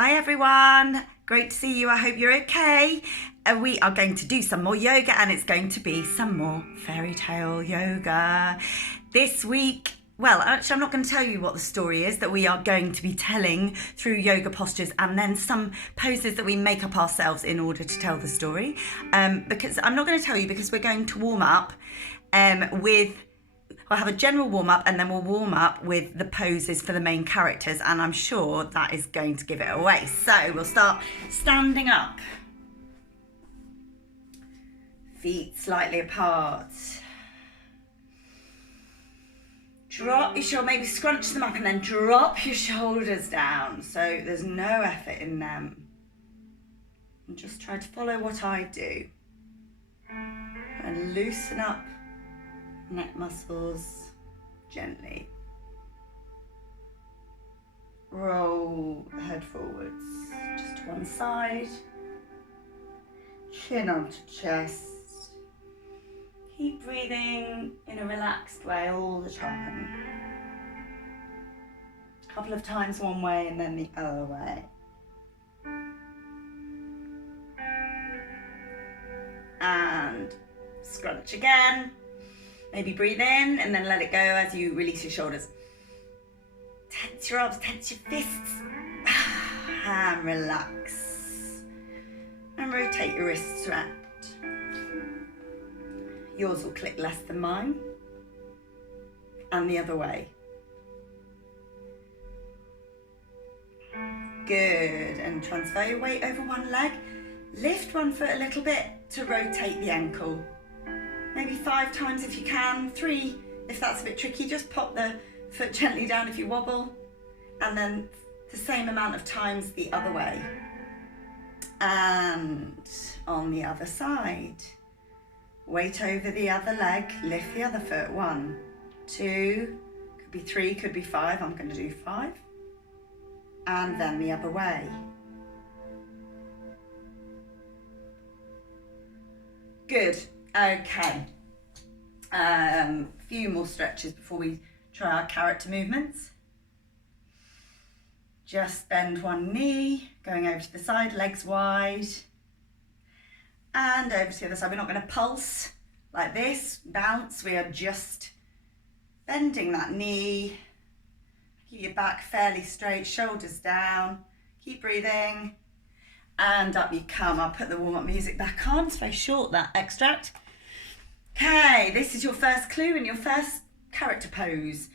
Hi everyone, great to see you. I hope you're okay. We are going to do some more yoga and it's going to be some more fairy tale yoga. This week, well, actually I'm not going to tell you what the story is that we are going to be telling through yoga postures and then some poses that we make up ourselves in order to tell the story. Because I'm not going to tell you because we're going to warm up I'll have a general warm-up and then we'll warm up with the poses for the main characters, and I'm sure that is going to give it away. So we'll start standing up. Feet slightly apart. Drop your shoulders, maybe scrunch them up and then drop your shoulders down so there's no effort in them. And just try to follow what I do. And loosen up neck muscles gently. Roll the head forwards, just to one side. Chin onto chest. Keep breathing in a relaxed way all the time. A couple of times one way and then the other way. And scrunch again. Maybe breathe in and then let it go as you release your shoulders. Tense your arms, tense your fists. And relax. And rotate your wrists around. Yours will click less than mine. And the other way. Good. And transfer your weight over one leg. Lift one foot a little bit to rotate the ankle. Maybe 5 times if you can, 3 if that's a bit tricky. Just pop the foot gently down if you wobble, and then the same amount of times the other way. And on the other side, weight over the other leg, lift the other foot. 1, 2, could be 3, could be 5. I'm going to do 5. And then the other way. Good. Okay, few more stretches before we try our character movements. Just bend one knee, going over to the side, legs wide, and over to the other side. We're not going to pulse like this, bounce. We are just bending that knee. Keep your back fairly straight, shoulders down. Keep breathing, and up you come. I'll put the warm-up music back on. It's very short, that extract. Okay, this is your first clue in your first character pose.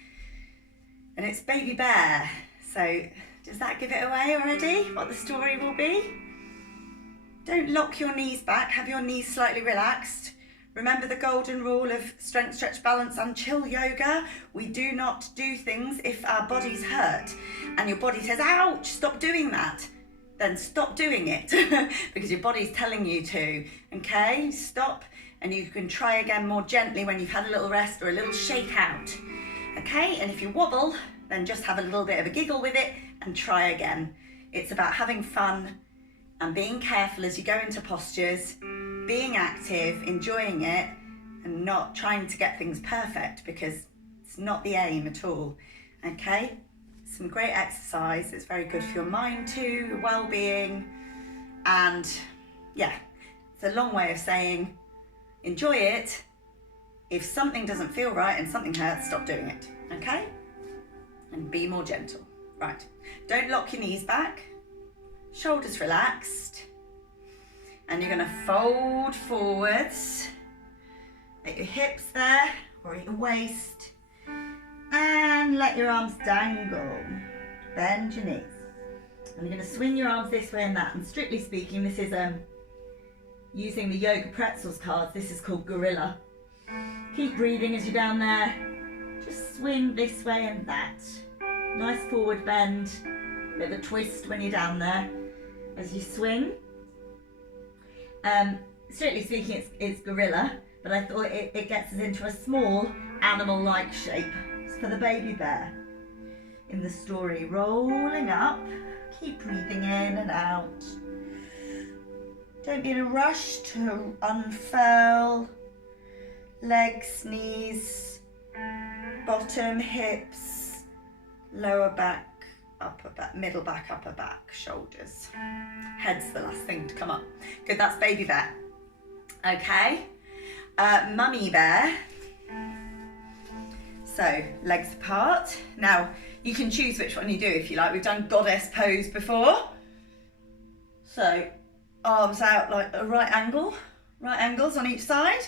And it's baby bear. So does that give it away already, what the story will be? Don't lock your knees back, have your knees slightly relaxed. Remember the golden rule of strength, stretch, balance and chill yoga. We do not do things if our body's hurt and your body says, ouch, stop doing that. Then stop doing it because your body's telling you to. Okay, stop. And you can try again more gently when you've had a little rest or a little shake out. Okay, and if you wobble, then just have a little bit of a giggle with it and try again. It's about having fun and being careful as you go into postures, being active, enjoying it, and not trying to get things perfect because it's not the aim at all. Okay, some great exercise. It's very good for your mind too, your well-being, and yeah, it's a long way of saying, enjoy it. If something doesn't feel right and something hurts, stop doing it, okay? And be more gentle. Right, don't lock your knees back. Shoulders relaxed. And you're gonna fold forwards. At your hips there, or at your waist. And let your arms dangle. Bend your knees. And you're gonna swing your arms this way and that. And strictly speaking, this is using the Yoga Pretzels cards, this is called Gorilla. Keep breathing as you're down there. Just swing this way and that. Nice forward bend. Bit of a twist when you're down there as you swing. Strictly speaking, it's Gorilla, but I thought it gets us into a small animal-like shape. It's for the baby bear in the story. Rolling up. Keep breathing in and out. Don't be in a rush to unfurl. Legs, knees, bottom, hips, lower back, upper back, middle back, upper back, shoulders. Head's the last thing to come up. Good, that's baby bear. Okay, mummy bear. So legs apart. Now you can choose which one you do if you like. We've done goddess pose before. So arms out like a right angles on each side.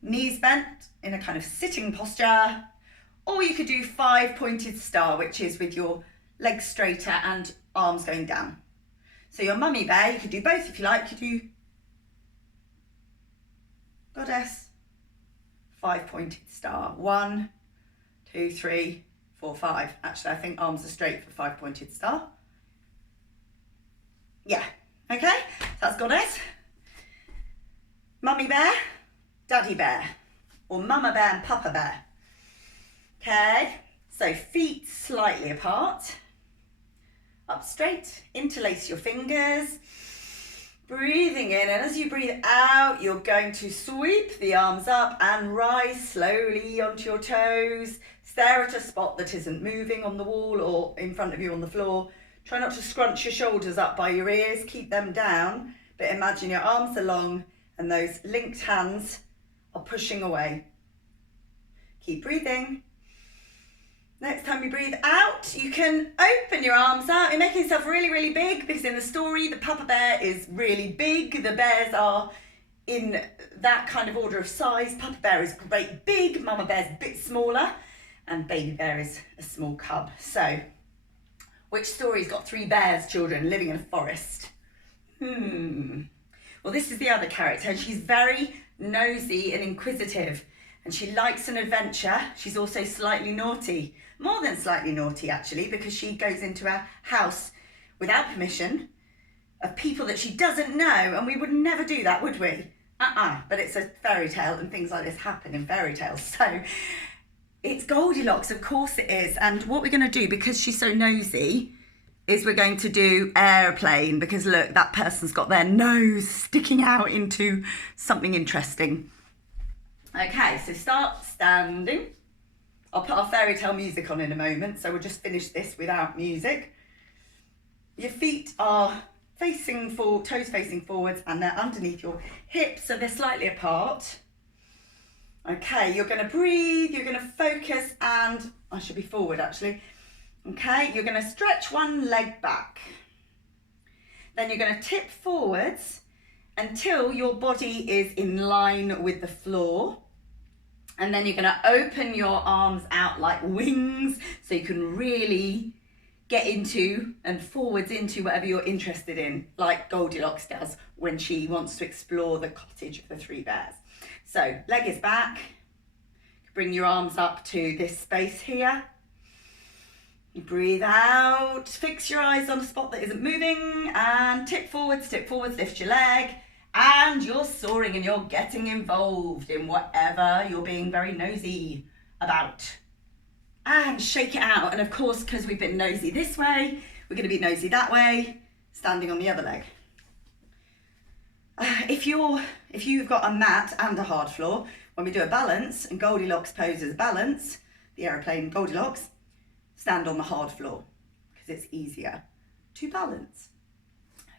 Knees bent in a kind of sitting posture. Or you could do 5-pointed star, which is with your legs straighter and arms going down. So your mummy bear, you could do both if you like. You do goddess, 5-pointed star. 1, 2, 3, 4, 5. Actually, I think arms are straight for 5-pointed star. Yeah, okay, so that's goddess. Mummy bear, daddy bear, or mama bear and papa bear. Okay, so feet slightly apart, up straight, interlace your fingers, breathing in, and as you breathe out, you're going to sweep the arms up and rise slowly onto your toes. Stare at a spot that isn't moving on the wall or in front of you on the floor. Try not to scrunch your shoulders up by your ears, keep them down, but imagine your arms are long and those linked hands are pushing away. Keep breathing. Next time you breathe out, you can open your arms out. You're making yourself really, really big because in the story, the papa bear is really big. The bears are in that kind of order of size. Papa bear is great big, mama bear's a bit smaller, and baby bear is a small cub. So, which story's got 3 bears, children, living in a forest? Well, this is the other character, and she's very nosy and inquisitive, and she likes an adventure. She's also slightly naughty, more than slightly naughty actually, because she goes into a house without permission of people that she doesn't know, and we would never do that, would we? But it's a fairy tale, and things like this happen in fairy tales. So it's Goldilocks, of course it is. And what we're going to do, because she's so nosy, is we're going to do airplane, because look, that person's got their nose sticking out into something interesting. Okay, so start standing. I'll put our fairy tale music on in a moment, so we'll just finish this without music. Your feet are facing forward, toes facing forwards, and they're underneath your hips, so they're slightly apart. Okay, you're going to breathe, you're going to focus, and I should be forward actually. Okay, you're going to stretch one leg back. Then you're going to tip forwards until your body is in line with the floor. And then you're going to open your arms out like wings so you can really get into and forwards into whatever you're interested in, like Goldilocks does when she wants to explore the cottage of the 3 bears. So leg is back. Bring your arms up to this space here. You breathe out, fix your eyes on a spot that isn't moving, and tip forwards, lift your leg, and you're soaring and you're getting involved in whatever you're being very nosy about. And shake it out, and of course, because we've been nosy this way, we're going to be nosy that way, standing on the other leg. If you've got a mat and a hard floor, when we do a balance, and Goldilocks poses balance, the aeroplane Goldilocks, stand on the hard floor because it's easier to balance.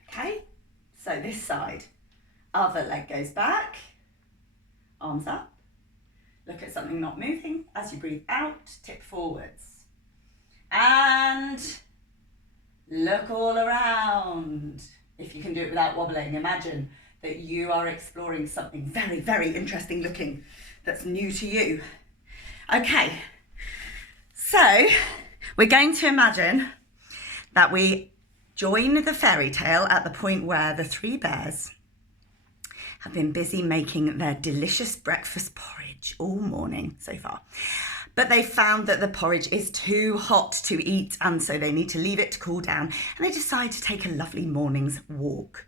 Okay, so this side, other leg goes back, arms up, look at something not moving. As you breathe out, tip forwards and look all around. If you can do it without wobbling, imagine that you are exploring something very, very interesting looking that's new to you. Okay, so we're going to imagine that we join the fairy tale at the point where the 3 bears have been busy making their delicious breakfast porridge all morning so far. But they found that the porridge is too hot to eat, and so they need to leave it to cool down, and they decide to take a lovely morning's walk.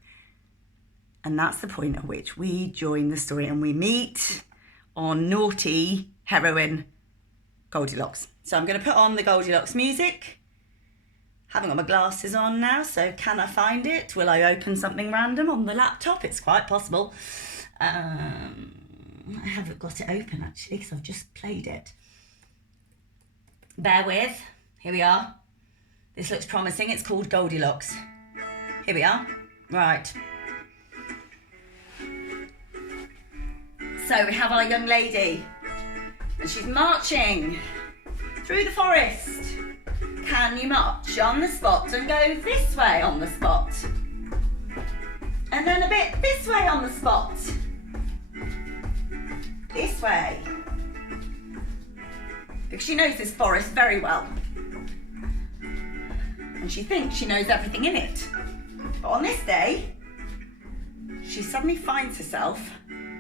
And that's the point at which we join the story and we meet our naughty heroine, Goldilocks. So I'm going to put on the Goldilocks music. Haven't got my glasses on now, so can I find it? Will I open something random on the laptop? It's quite possible. I haven't got it open actually because I've just played it. Bear with. Here we are. This looks promising. It's called Goldilocks. Here we are. Right. So we have our young lady, and she's marching through the forest. Can you march on the spot and go this way on the spot? And then a bit this way on the spot. This way. Because she knows this forest very well. And she thinks she knows everything in it. But on this day, she suddenly finds herself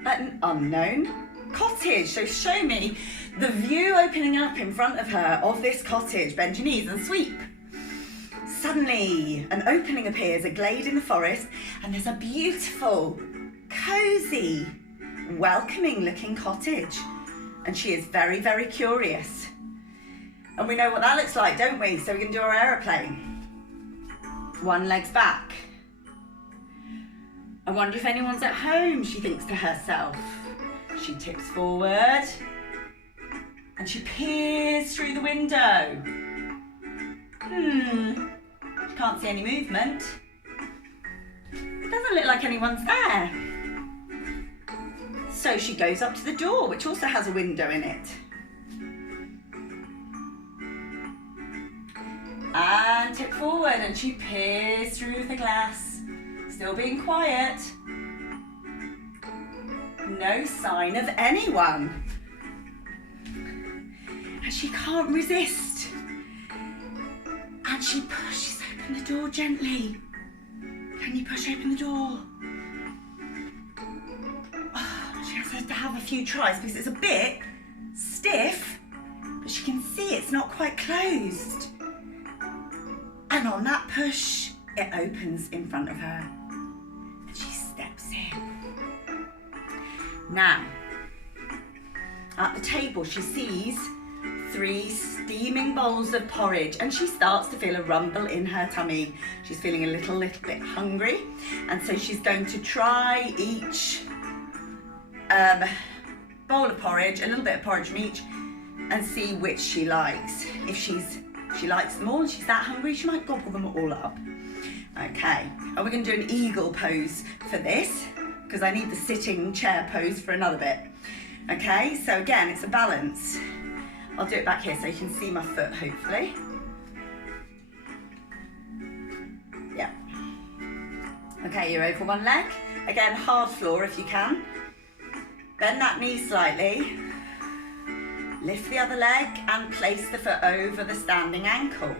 at an unknown cottage. So show me the view opening up in front of her of this cottage. Bend your knees and sweep. Suddenly, an opening appears, a glade in the forest, and there's a beautiful, cosy, welcoming looking cottage. And she is very, very curious. And we know what that looks like, don't we? So we can do our aeroplane. One leg's back. I wonder if anyone's at home, she thinks to herself. She tips forward and she peers through the window. She can't see any movement. It doesn't look like anyone's there. So she goes up to the door, which also has a window in it. And tip forward and she peers through the glass. Still being quiet. No sign of anyone. And she can't resist. And she pushes open the door gently. Can you push open the door? Oh, she has to have a few tries because it's a bit stiff, but she can see it's not quite closed. And on that push, it opens in front of her. And she steps in. Now, at the table, she sees 3 steaming bowls of porridge, and she starts to feel a rumble in her tummy. She's feeling a little bit hungry, and so she's going to try each bowl of porridge, a little bit of porridge from each, and see which she likes. If she likes them all and she's that hungry, she might gobble them all up. Okay, and we're going to do an eagle pose for this, because I need the sitting chair pose for another bit. Okay, so again, it's a balance. I'll do it back here so you can see my foot, hopefully. Yeah. Okay, you're over one leg. Again, hard floor if you can. Bend that knee slightly. Lift the other leg and place the foot over the standing ankle.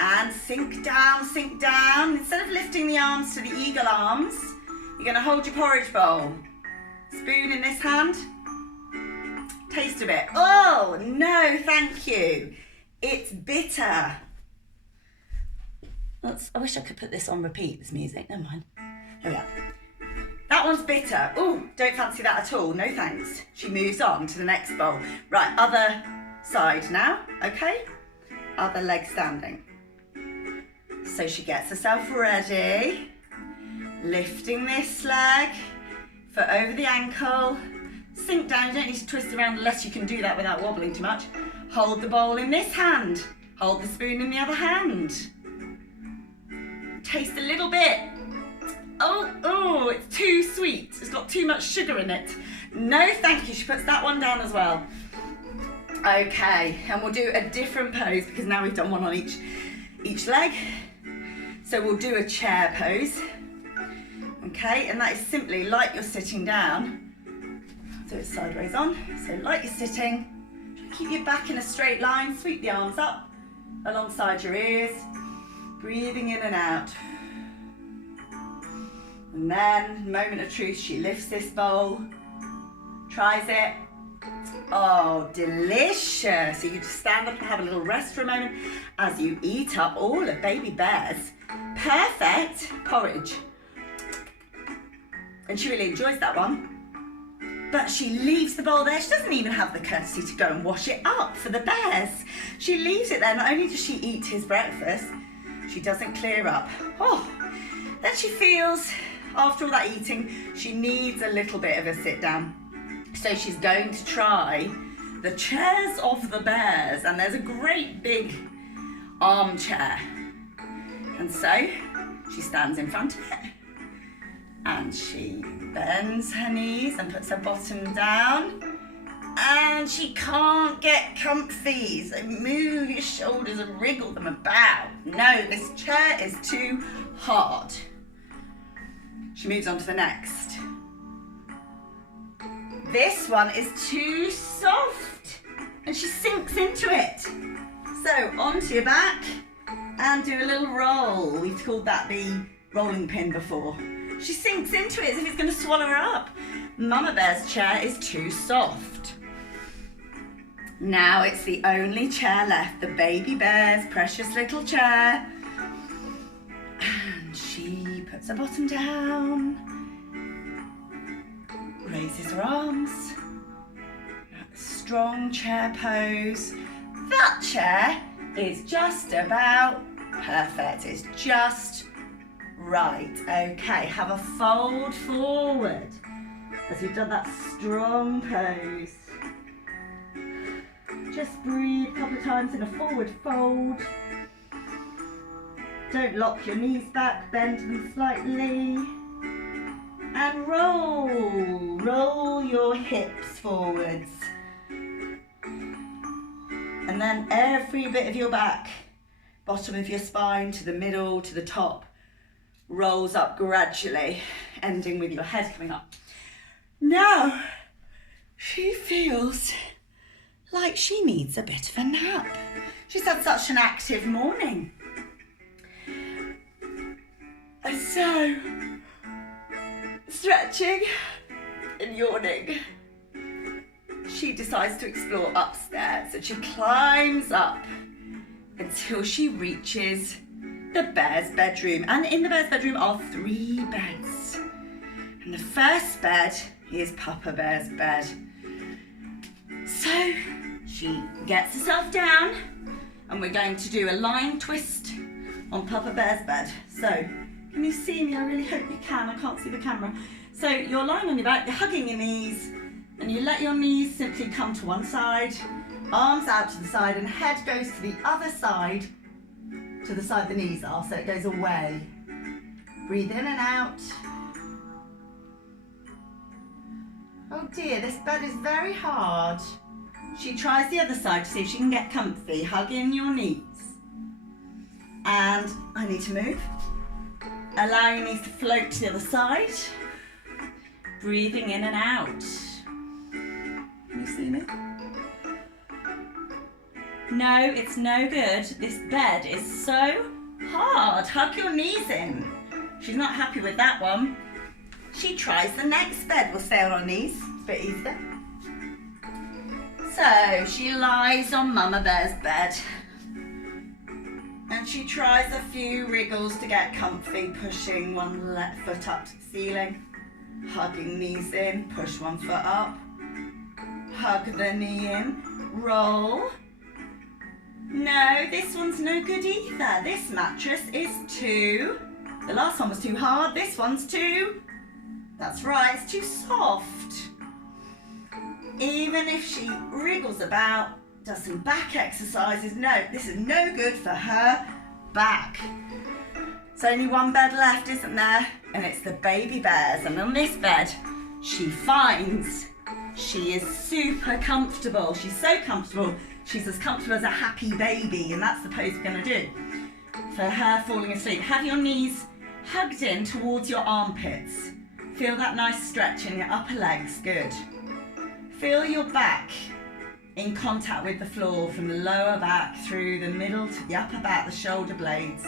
And sink down, sink down. Instead of lifting the arms to the eagle arms, you're going to hold your porridge bowl. Spoon in this hand. Taste a bit. Oh, no, thank you. It's bitter. I wish I could put this on repeat, this music. Never mind. Here we are. That one's bitter. Oh, don't fancy that at all. No thanks. She moves on to the next bowl. Right, other side now. Okay? Other leg standing. So she gets herself ready. Lifting this leg. Foot over the ankle. Sink down. You don't need to twist around unless you can do that without wobbling too much. Hold the bowl in this hand. Hold the spoon in the other hand. Taste a little bit. Oh, it's too sweet. It's got too much sugar in it. No, thank you. She puts that one down as well. Okay, and we'll do a different pose because now we've done one on each leg. So we'll do a chair pose. Okay, and that is simply like you're sitting down. Do it sideways on. So like you're sitting. Keep your back in a straight line. Sweep the arms up alongside your ears. Breathing in and out. And then, moment of truth, she lifts this bowl, tries it. Oh, delicious. So you just stand up and have a little rest for a moment as you eat up all of Baby Bear's perfect porridge. And she really enjoys that one. But she leaves the bowl there. She doesn't even have the courtesy to go and wash it up for the bears. She leaves it there. Not only does she eat his breakfast, she doesn't clear up. Oh, then she feels, after all that eating, she needs a little bit of a sit down. So she's going to try the chairs of the bears. And there's a great big armchair. And so she stands in front of it and she bends her knees and puts her bottom down, and she can't get comfy, so move your shoulders and wriggle them about. No, this chair is too hard. She moves on to the next. This one is too soft and she sinks into it. So onto your back and do a little roll. We've called that the rolling pin before. She sinks into it as if it's going to swallow her up. Mama Bear's chair is too soft. Now it's the only chair left, the baby bear's precious little chair. And she puts her bottom down, raises her arms, strong chair pose. That chair is just about perfect. It's just right. Okay, have a fold forward as we've done that strong pose. Just breathe a couple of times in a forward fold. Don't lock your knees back, bend them slightly. And roll. Roll your hips forwards. And then every bit of your back, bottom of your spine to the middle, to the top, rolls up gradually, ending with your head coming up. Now, she feels like she needs a bit of a nap. She's had such an active morning. And so, stretching and yawning, she decides to explore upstairs, and she climbs up until she reaches the bear's bedroom. And in the bear's bedroom are 3 beds. And the first bed is Papa Bear's bed. So she gets herself down and we're going to do a lying twist on Papa Bear's bed. So can you see me? I really hope you can. I can't see the camera. So you're lying on your back, you're hugging your knees, and you let your knees simply come to one side, arms out to the side, and head goes to the other side, to the side the knees are, so it goes away. Breathe in and out. Oh dear, this bed is very hard. She tries the other side to see if she can get comfy, hugging your knees. And I need to move. Allow your knees to float to the other side. Breathing in and out. Can you see me? No, it's no good. This bed is so hard. Hug your knees in. She's not happy with that one. She tries the next bed. We'll stay on our knees. It's a bit easier. So she lies on Mama Bear's bed. And she tries a few wriggles to get comfy, pushing one left foot up to the ceiling. Hugging knees in, push one foot up. Hug the knee in, roll. No, this one's no good either. This mattress is too, the last one was too hard, this one's too, that's right, it's too soft. Even if she wriggles about, does some back exercises, no, this is no good for her back. There's only one bed left, isn't there? And it's the baby bear's. And on this bed, she finds she is super comfortable. She's so comfortable, she's as comfortable as a happy baby, and that's the pose we're going to do for her falling asleep. Have your knees hugged in towards your armpits. Feel that nice stretch in your upper legs, good. Feel your back in contact with the floor from the lower back through the middle to the upper back, the shoulder blades.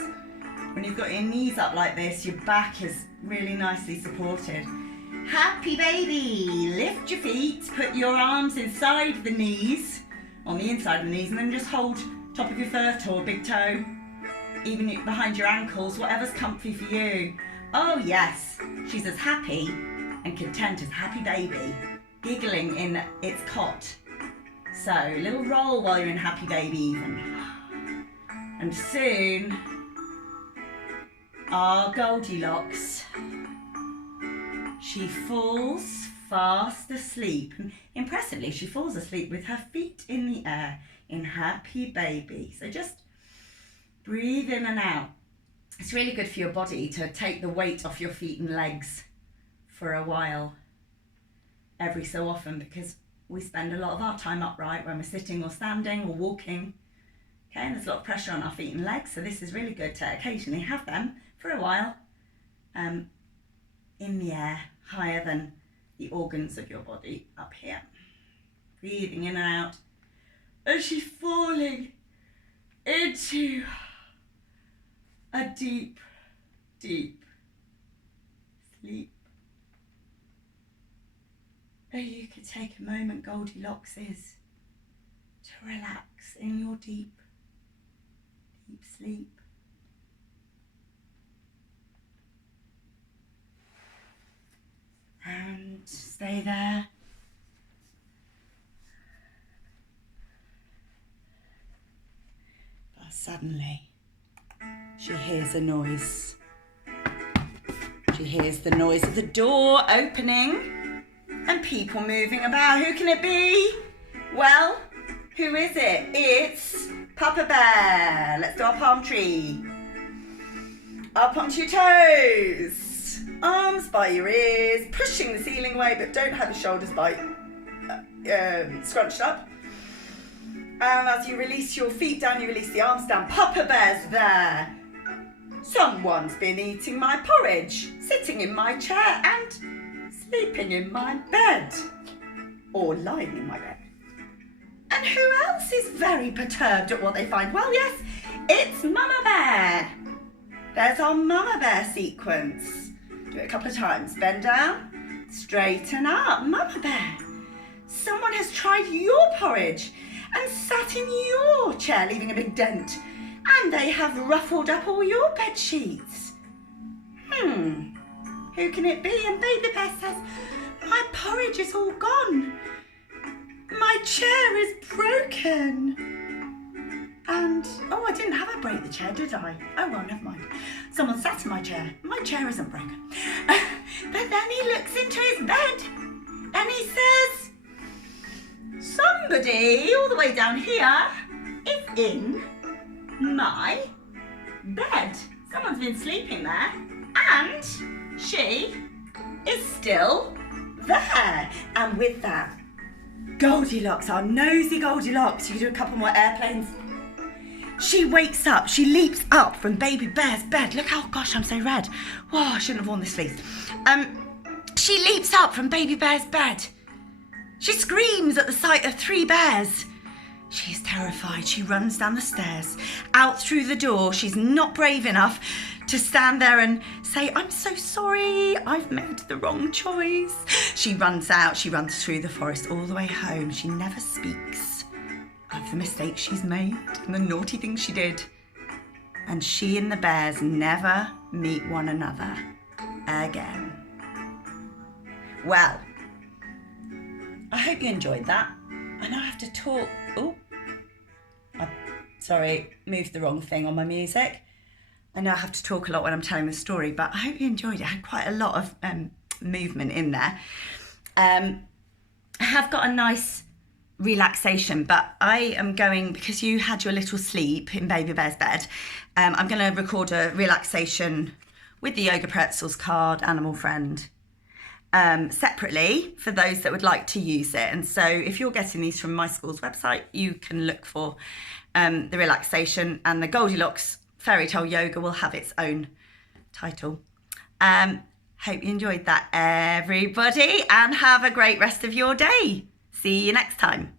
When you've got your knees up like this, your back is really nicely supported. Happy baby, lift your feet, put your arms inside the knees, on the inside of the knees, and then just hold top of your foot or big toe, even behind your ankles, whatever's comfy for you. Oh yes, she's as happy and content as a happy baby, giggling in its cot. So, a little roll while you're in happy baby even. And soon, our Goldilocks, she falls fast asleep. And impressively, she falls asleep with her feet in the air in happy baby. So just Breathe in and out. It's really good for your body to take the weight off your feet and legs for a while, every so often, because we spend a lot of our time upright when we're sitting or standing or walking. Okay, and there's a lot of pressure on our feet and legs, so this is really good to occasionally have them for a while in the air, higher than the organs of your body up here. Breathing in and out as she's falling into a deep, deep sleep. Or you could take a moment, Goldilocks, is to relax in your deep, deep sleep. And stay there. But suddenly, she hears a noise. She hears the noise of the door opening and people moving about. Who can it be? Well, who is it? It's Papa Bear. Let's do our palm tree. Up onto your toes. Arms by your ears, pushing the ceiling away, but don't have your shoulders scrunched up. And as you release your feet down, you release the arms down. Papa Bear's there. Someone's been eating my porridge, sitting in my chair and sleeping in my bed. Or lying in my bed. And who else is very perturbed at what they find? Well, yes, it's Mama Bear. There's our Mama Bear sequence. Do it a couple of times. Bend down, straighten up. Mama Bear, someone has tried your porridge and sat in your chair, leaving a big dent. And they have ruffled up all your bed sheets. Who can it be? And Baby Bear says, my porridge is all gone. My chair is broken. And, oh, I didn't have her break the chair, did I? Oh, well, never mind. Someone sat in my chair. My chair isn't broken. But then he looks into his bed and he says, somebody all the way down here is in my bed. Someone's been sleeping there and she is still there. And with that, Goldilocks, our nosy Goldilocks, you can do a couple more airplanes. She wakes up, she leaps up from Baby Bear's bed. Look, oh gosh, I'm so red. Whoa, I shouldn't have worn this fleece. She leaps up from Baby Bear's bed. She screams at the sight of 3 bears. She's terrified. She runs down the stairs, out through the door. She's not brave enough to stand there and say, I'm so sorry, I've made the wrong choice. She runs out, she runs through the forest all the way home. She never speaks of the mistakes she's made and the naughty things she did. And she and the bears never meet one another again. Well, I hope you enjoyed that. I now have to talk. Oh, sorry, moved the wrong thing on my music. I know I have to talk a lot when I'm telling the story, but I hope you enjoyed it. I had quite a lot of movement in there. I have got a nice relaxation, but I am going, because you had your little sleep in Baby Bear's bed, I'm going to record a relaxation with the Yoga Pretzels card, Animal Friend, separately for those that would like to use it. And so if you're getting these from my school's website, you can look for the relaxation, and the Goldilocks Fairytale Yoga will have its own title. Hope you enjoyed that, everybody, and have a great rest of your day. See you next time.